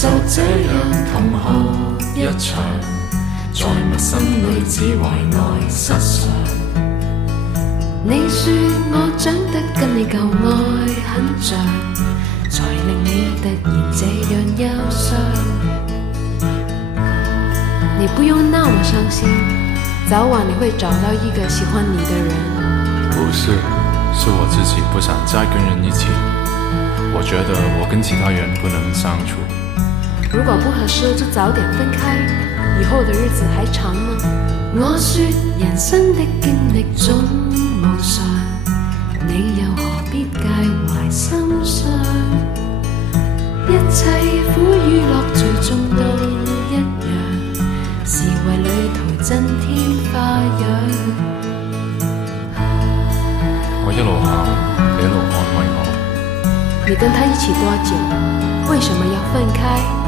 就這樣痛哭一場，在陌生裏只為愛失常。你說我長得跟你舊愛很像，才令你突然這樣憂傷。你不用那麼傷心，早晚你會找到一個喜歡你的人。不是，是我自己不想再跟人一起。我覺得我跟其他人不能相處。如果不合適就早點分開，以後的日子還長嗎？我說人生的經歷總無常，你又何必介懷心傷？一切苦與樂最終都一樣，是為旅途增添花樣。我一路行，你一路安慰我。你跟他一起多久？為什麼要分開？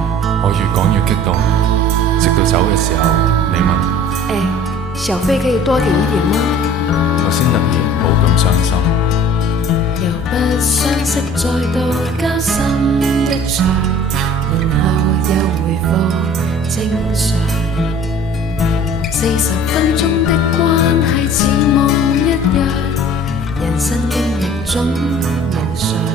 我越講越激動，直到走嘅時候，你問：小費可以多給一點嗎？我先突然冇咁傷心。由不相識再到交心一場，然後又回復正常。40分鐘的關係似夢一樣，人生經歷總無常。